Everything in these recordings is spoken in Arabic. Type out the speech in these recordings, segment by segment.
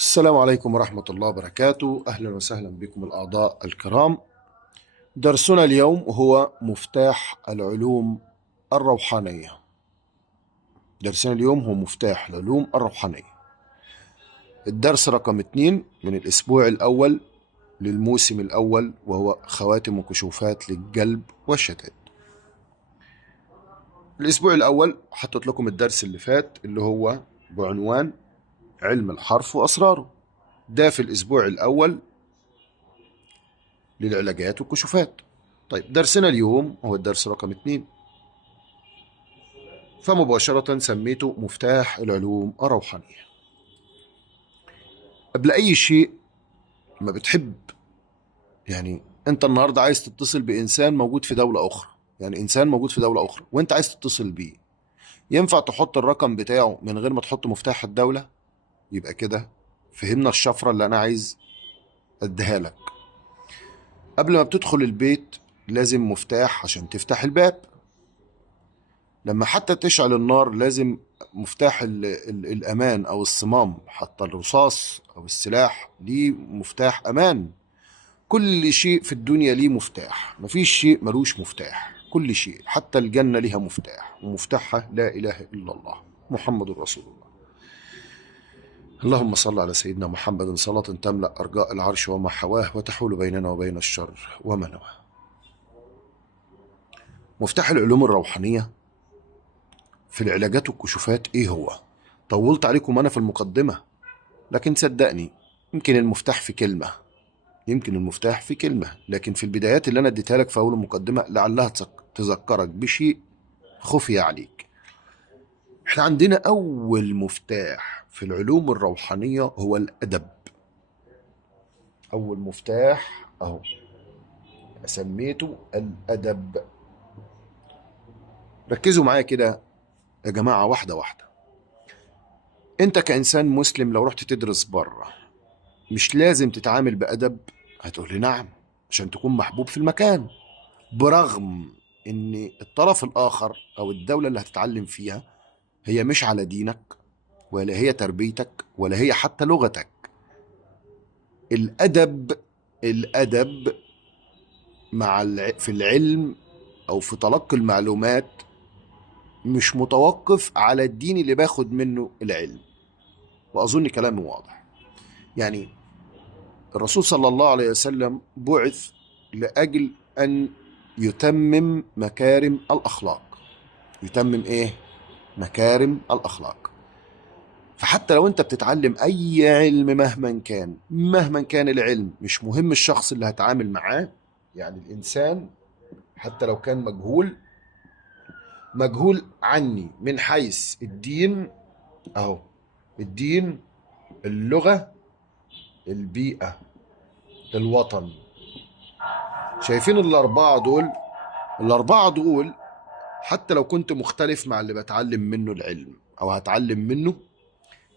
السلام عليكم ورحمة الله وبركاته. أهلا وسهلا بكم الأعضاء الكرام. درسنا اليوم هو مفتاح العلوم الروحانية. درسنا اليوم هو مفتاح العلوم الروحانية. الدرس رقم 2 من الأسبوع الأول للموسم الأول، وهو خواتم وكشوفات للقلب والشتات. الأسبوع الأول حطيت لكم الدرس اللي فات اللي هو بعنوان علم الحرف وأسراره. ده في الأسبوع الأول للعلاجات والكشوفات. طيب درسنا اليوم هو الدرس رقم 2، فمباشرة سميته مفتاح العلوم الروحانية. قبل أي شيء ما بتحب، يعني أنت النهاردة عايز تتصل بإنسان موجود في دولة أخرى، يعني إنسان موجود في دولة أخرى وأنت عايز تتصل بيه، ينفع تحط الرقم بتاعه من غير ما تحط مفتاح الدولة؟ يبقى كده فهمنا الشفرة اللي أنا عايز أديها لك. قبل ما بتدخل البيت لازم مفتاح عشان تفتح الباب. لما حتى تشعل النار لازم مفتاح الأمان أو الصمام. حتى الرصاص أو السلاح ليه مفتاح أمان. كل شيء في الدنيا ليه مفتاح، مفيش شيء ملوش مفتاح. كل شيء، حتى الجنة ليها مفتاح، ومفتاحها لا إله إلا الله محمد رسول الله. اللهم صل على سيدنا محمد صلاة تملأ أرجاء العرش وما حواه، وتحول بيننا وبين الشر وما نواه. مفتاح العلوم الروحانية في العلاجات والكشوفات ايه هو؟ طولت عليكم انا في المقدمة، لكن صدقني يمكن المفتاح في كلمة، يمكن المفتاح في كلمة، لكن في البدايات اللي انا اديتها لك في اول المقدمة لعلها تذكرك بشيء خفي عليك. احنا عندنا اول مفتاح في العلوم الروحانية هو الادب. اول مفتاح اهو سميته الادب. ركزوا معايا كده يا جماعة، واحدة واحدة. انت كإنسان مسلم لو رحت تدرس بره مش لازم تتعامل بأدب؟ هتقول لي نعم، عشان تكون محبوب في المكان، برغم ان الطرف الآخر او الدولة اللي هتتعلم فيها هي مش على دينك، ولا هي تربيتك، ولا هي حتى لغتك. الأدب، الأدب في العلم او في تلقي المعلومات مش متوقف على الدين اللي باخد منه العلم. وأظن كلامي واضح. يعني الرسول صلى الله عليه وسلم بعث لأجل أن يتمم مكارم الأخلاق. يتمم إيه؟ مكارم الأخلاق. فحتى لو أنت بتتعلم أي علم مهما كان العلم، مش مهم الشخص اللي هتعامل معاه. يعني الإنسان حتى لو كان مجهول عني من حيث الدين أهو، الدين، اللغة، البيئة، الوطن. شايفين الأربعة دول حتى لو كنت مختلف مع اللي بتعلم منه العلم أو هتعلم منه،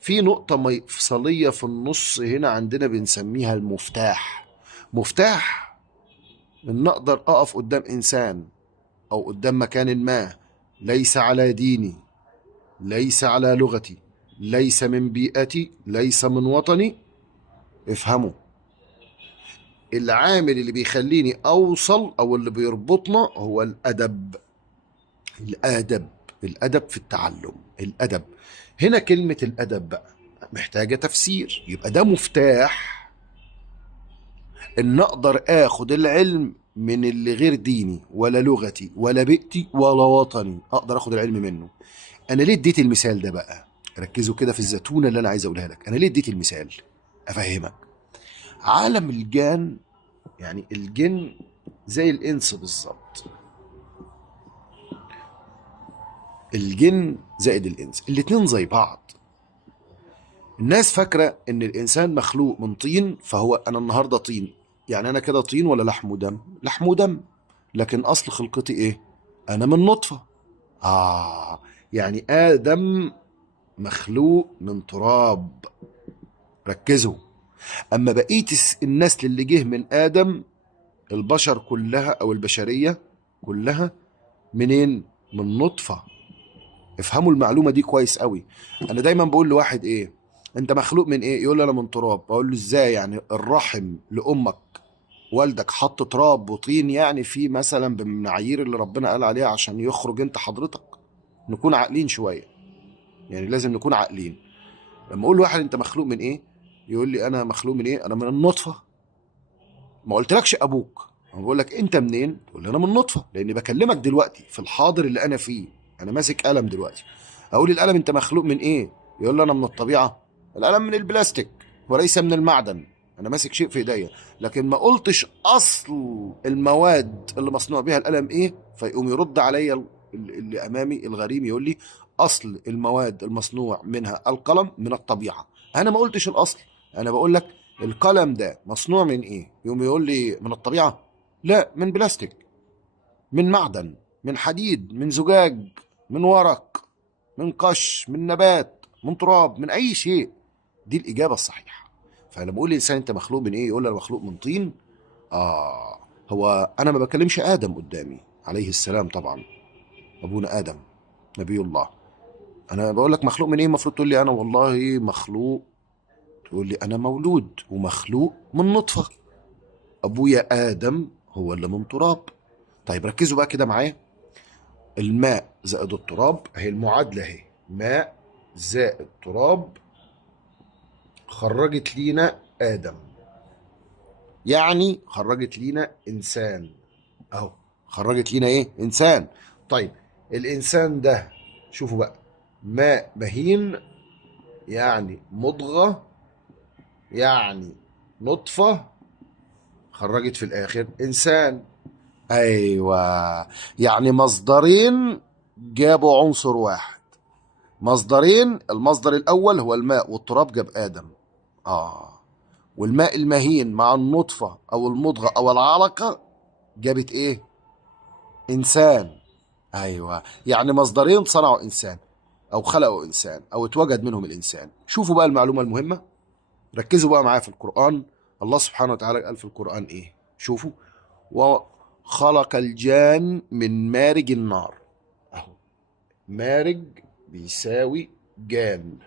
في نقطة مفصلية في النص هنا عندنا بنسميها المفتاح. مفتاح إن أقدر أقف قدام إنسان أو قدام مكان ما ليس على ديني، ليس على لغتي، ليس من بيئتي، ليس من وطني. افهموا، العامل اللي بيخليني أوصل أو اللي بيربطنا هو الأدب. الأدب، الأدب في التعلم، الأدب. هنا كلمة الأدب بقى محتاجة تفسير. يبقى ده مفتاح إن أقدر آخد العلم من اللي غير ديني ولا لغتي ولا بيئتي ولا وطني، أقدر آخد العلم منه. أنا ليه اديت المثال ده بقى؟ ركزوا كده في الزتونة اللي أنا عايز أقولها لك. أنا ليه اديت المثال؟ أفهمك. عالم الجان، يعني الجن زي الإنس بالظبط. الجن زائد الإنس الاتنين زي بعض. الناس فاكرة ان الانسان مخلوق من طين، فهو انا النهاردة طين، يعني انا كده طين ولا لحم ودم؟ لحم ودم. لكن اصل خلقتي ايه؟ انا من نطفة. يعني ادم مخلوق من تراب. ركزوا. اما بقية النسل اللي جه من ادم، البشر كلها او البشرية كلها منين؟ من نطفة. افهموا المعلومة دي كويس قوي. انا دايما بقول لواحد ايه؟ انت مخلوق من ايه؟ يقول لي انا من تراب. بقول له ازاي يعني؟ الرحم لامك والدك حط تراب وطين يعني، في مثلا بالمعايير اللي ربنا قال عليها عشان يخرج انت حضرتك؟ نكون عاقلين شويه، يعني لازم نكون عاقلين. لما اقول لواحد انت مخلوق من ايه، يقول لي انا مخلوق من ايه؟ انا من النطفه. ما قلتلكش ابوك، انا بقول لك انت منين؟ تقول لي انا من النطفه، لاني بكلمك دلوقتي في الحاضر اللي انا فيه. انا ماسك قلم دلوقتي، اقول القلم انت مخلوق من ايه؟ يقول لي انا من الطبيعه. القلم من البلاستيك وليس من المعدن. انا ماسك شيء في ايديا، لكن ما قلتش اصل المواد اللي مصنوع بها القلم ايه. فيقوم يرد عليا اللي امامي الغريم، يقول لي اصل المواد المصنوع منها القلم من الطبيعه. انا ما قلتش الاصل، انا بقول لك القلم ده مصنوع من ايه. يقوم يقول لي من الطبيعه. لا، من بلاستيك، من معدن، من حديد، من زجاج، من ورق، من قش، من نبات، من تراب، من اي شيء. دي الاجابه الصحيحه. فلما بقول للانسان انت مخلوق من ايه، يقول لي انا مخلوق من طين. هو انا ما بكلمش ادم قدامي عليه السلام طبعا، ابونا ادم نبي الله. انا بقول لك مخلوق من ايه، المفروض تقول لي انا والله مخلوق. تقول لي انا مولود ومخلوق من نطفه، ابويا ادم هو اللي من تراب. طيب ركزوا بقى كده معايا. الماء زائد التراب اهي المعادله اهي، ماء زائد تراب خرجت لينا ادم، يعني خرجت لينا انسان. اهو خرجت لينا ايه؟ انسان. طيب الانسان ده شوفوا بقى، ماء مهين يعني مضغه يعني نطفه، خرجت في الاخر انسان. ايوه، يعني مصدرين جابوا عنصر واحد. مصدرين، المصدر الاول هو الماء والتراب جاب ادم. والماء المهين مع النطفه او المضغه او العلقه جابت ايه؟ انسان. ايوه، يعني مصدرين صنعوا انسان او خلقوا انسان او اتوجد منهم الانسان. شوفوا بقى المعلومه المهمه، ركزوا بقى معايا في القران. الله سبحانه وتعالى قال في القران ايه؟ شوفوا، وخلق الجان من مارج النار. اهو مارج بيساوي جان.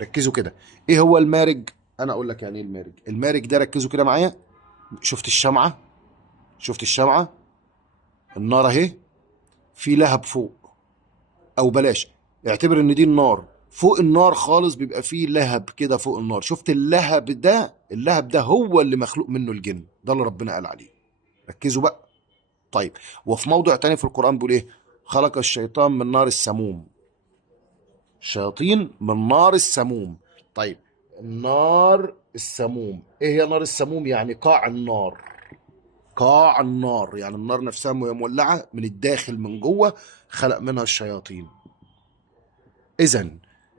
ركزوا كده، ايه هو المارج؟ انا اقول لك يعني ايه المارج. المارج ده ركزوا كده معايا. شفت الشمعة؟ شفت الشمعة؟ النار اهي، في لهب فوق، او بلاش اعتبر ان دي النار. فوق النار خالص بيبقى فيه لهب كده فوق النار. شفت اللهب ده؟ اللهب ده هو اللي مخلوق منه الجن، ده اللي ربنا قال عليه. ركزوا بقى. طيب وفي موضوع تاني في القرآن بيقول ايه؟ خلق الشيطان من نار السموم. الشياطين من نار السموم. طيب النار السموم ايه هي نار السموم؟ يعني قاع النار. قاع النار يعني النار نفسها مولعة من الداخل من جوه، خلق منها الشياطين. اذا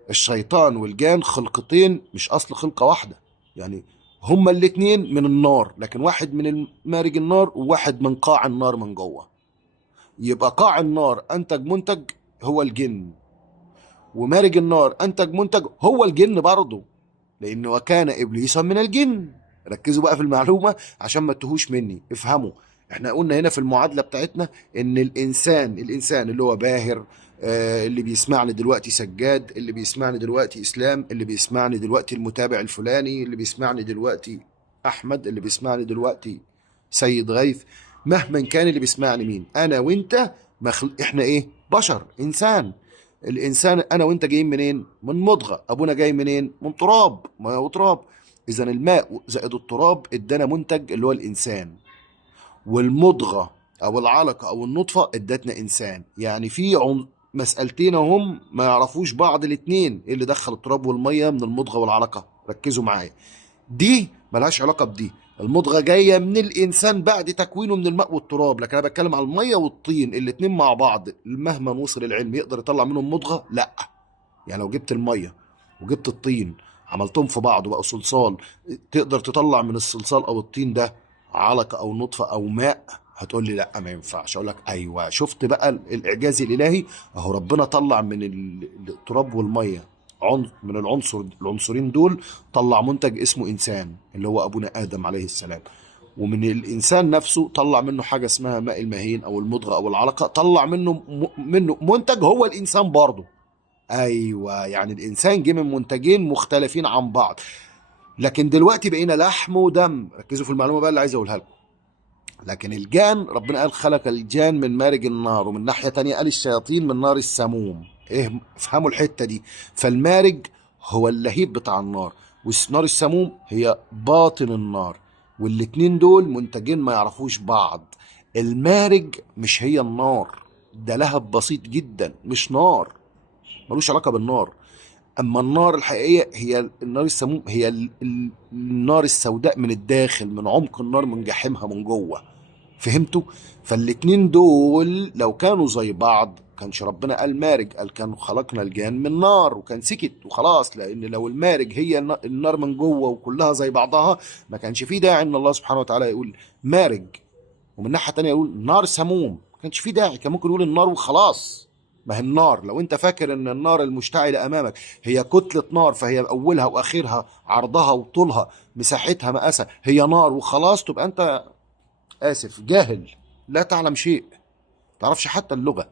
الشيطان والجان خلقتين مش اصل خلقة واحدة، يعني هما الاتنين من النار، لكن واحد من مارج النار وواحد من قاع النار من جوه. يبقى قاع النار انتج منتج هو الجن، ومارج النار انتج منتج هو الجن برضه، لانه وكان ابليس من الجن. ركزوا بقى في المعلومه عشان ما تتوهوش مني، افهموا. احنا قلنا هنا في المعادله بتاعتنا ان الانسان اللي هو باهر، اللي بيسمعني دلوقتي سجاد، اللي بيسمعني دلوقتي اسلام، اللي بيسمعني دلوقتي المتابع الفلاني، اللي بيسمعني دلوقتي احمد، اللي بيسمعني دلوقتي سيد غيث، مهما كان اللي بيسمعني مين، انا وانت احنا ايه؟ بشر، انسان. الانسان انا وانت جايين منين؟ من مضغه. ابونا جاي منين؟ من تراب، ماء وتراب. اذا الماء زائد التراب ادانا منتج اللي هو الانسان، والمضغه او العلقه او النطفه ادتنا انسان. يعني في مسألتين هم ما يعرفوش بعض الاتنين، ايه اللي دخل التراب والميه من المضغه والعلقه. ركزوا معايا، دي ملهاش علاقه بدي. المضغه جايه من الانسان بعد تكوينه من الماء والتراب، لكن انا بتكلم على الميه والطين الاتنين مع بعض. مهما وصل العلم يقدر يطلع منهم مضغه؟ لا. يعني لو جبت الميه وجبت الطين عملتهم في بعض وبقوا صلصال، تقدر تطلع من الصلصال او الطين ده علقه او نطفه او ماء؟ هتقول لي لا ما ينفعش. اقول لك ايوه، شفت بقى الاعجاز الالهي؟ اهو ربنا طلع من التراب والميه من العنصرين دول، طلع منتج اسمه انسان اللي هو ابونا ادم عليه السلام. ومن الانسان نفسه طلع منه حاجه اسمها ماء المهين او المضغه او العلقه، طلع منه منتج هو الانسان برضه. ايوه، يعني الانسان جه من منتجين مختلفين عن بعض، لكن دلوقتي بقينا لحم ودم. ركزوا في المعلومه بقى اللي عايز اقولها لكم. لكن الجان ربنا قال خلق الجان من مارج النار، ومن ناحيه تانية قال الشياطين من نار السموم. ايه، افهموا الحته دي. فالمارج هو اللهيب بتاع النار، ونار السموم هي باطن النار، والاتنين دول منتجين ما يعرفوش بعض. المارج مش هي النار، ده لهب بسيط جدا، مش نار، ملوش علاقه بالنار. اما النار الحقيقيه هي النار السموم، هي النار السوداء من الداخل، من عمق النار، من جحيمها من جوه. فهمتوا؟ فالاتنين دول لو كانوا زي بعض كانش ربنا قال مارج، قال كان خلقنا الجان من نار، وكان سكت وخلاص. لان لو المارج هي النار من جوه وكلها زي بعضها، ما كانش فيه داعي ان الله سبحانه وتعالى يقول مارج، ومن ناحيه تانية يقول نار سموم. ما كانش فيه داعي، كان ممكن يقول النار وخلاص. ما هي النار، لو انت فاكر ان النار المشتعله امامك هي كتله نار، فهي اولها واخرها، عرضها وطولها، مساحتها مقاسها، هي نار وخلاص، تبقى انت آسف جاهل، لا تعلم شيء، تعرفش حتى اللغة.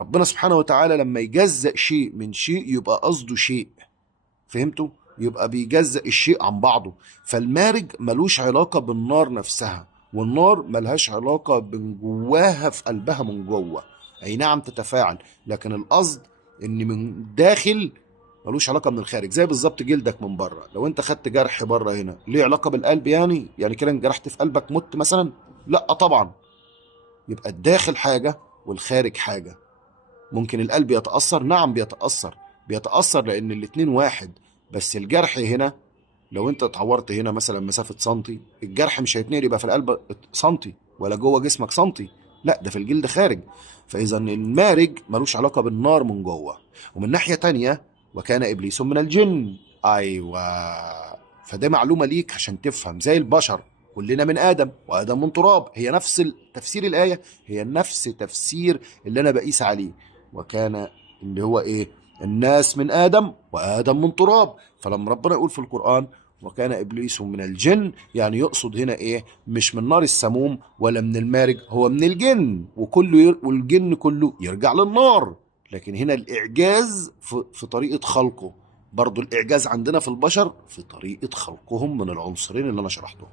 ربنا سبحانه وتعالى لما يجزأ شيء من شيء يبقى قصده شيء. فهمتوا؟ يبقى بيجزأ الشيء عن بعضه. فالمارج ملوش علاقة بالنار نفسها، والنار ملهاش علاقة من جواها في قلبها من جوه. أي نعم تتفاعل، لكن القصد إن من داخل ملوش علاقة من الخارج. زي بالظبط جلدك من بره، لو انت خدت جرح بره هنا ليه علاقة بالقلب؟ يعني كده انجرحت في قلبك مت مثلا؟ لا طبعا. يبقى الداخل حاجة والخارج حاجة. ممكن القلب يتأثر، نعم بيتأثر لأن الاتنين واحد. بس الجرح هنا، لو انت اتعورت هنا مثلا مسافة سنتي، الجرح مش هيتنقل يبقى في القلب سنتي، ولا جوه جسمك سنتي، لا ده في الجلد خارج. فإذا المارج ملوش علاقة بالنار من جوه. ومن ناحية تانية وكان إبليس من الجن. أيوة، فده معلومة ليك عشان تفهم. زي البشر كلنا من آدم، وآدم من تراب، هي نفس تفسير الآية، هي نفس تفسير اللي أنا بقيس عليه. وكان اللي هو إيه؟ الناس من آدم وآدم من تراب. فلما ربنا يقول في القرآن وكان إبليس من الجن، يعني يقصد هنا إيه؟ مش من نار السموم ولا من المارج، هو من الجن، والجن كله يرجع للنار. لكن هنا الإعجاز في طريقة خلقه. برضو الإعجاز عندنا في البشر في طريقة خلقهم من العنصرين اللي أنا شرحتهم.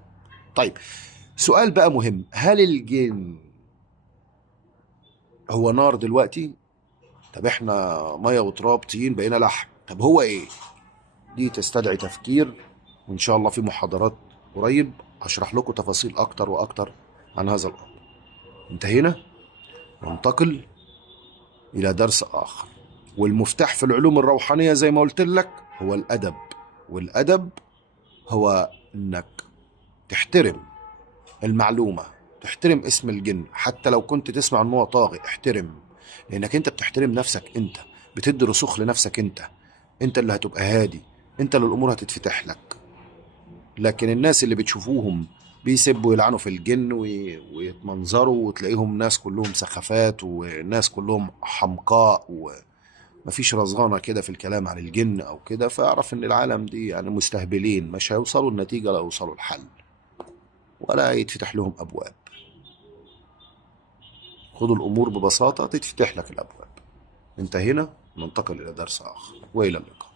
طيب، سؤال بقى مهم، هل الجن هو نار دلوقتي؟ طب احنا ميه وتراب طين بقينا لحم، طب هو ايه؟ دي تستدعي تفكير، وان شاء الله في محاضرات قريب هشرح لكم تفاصيل اكتر واكتر عن هذا الامر. انتهينا، ننتقل الى درس اخر. والمفتاح في العلوم الروحانية زي ما قلت لك هو الادب. والادب هو انك تحترم المعلومة، تحترم اسم الجن، حتى لو كنت تسمع ان هو طاغي احترم، لانك انت بتحترم نفسك، انت بتدي رسوخ لنفسك، انت اللي هتبقى هادي، انت اللي الامور هتتفتح لك. لكن الناس اللي بتشوفوهم بيسبوا يلعنوا في الجن ويتمنظروا، وتلاقيهم ناس كلهم سخافات وناس كلهم حمقاء ومفيش رزغانة كده في الكلام عن الجن او كده، فاعرف ان العالم دي يعني مستهبلين، مش هيوصلوا النتيجة، لا يوصلوا الحل، ولا يتفتح لهم ابواب. خدوا الامور ببساطة تتفتح لك الابواب. انتهينا، ننتقل الى درس اخر، والى اللقاء.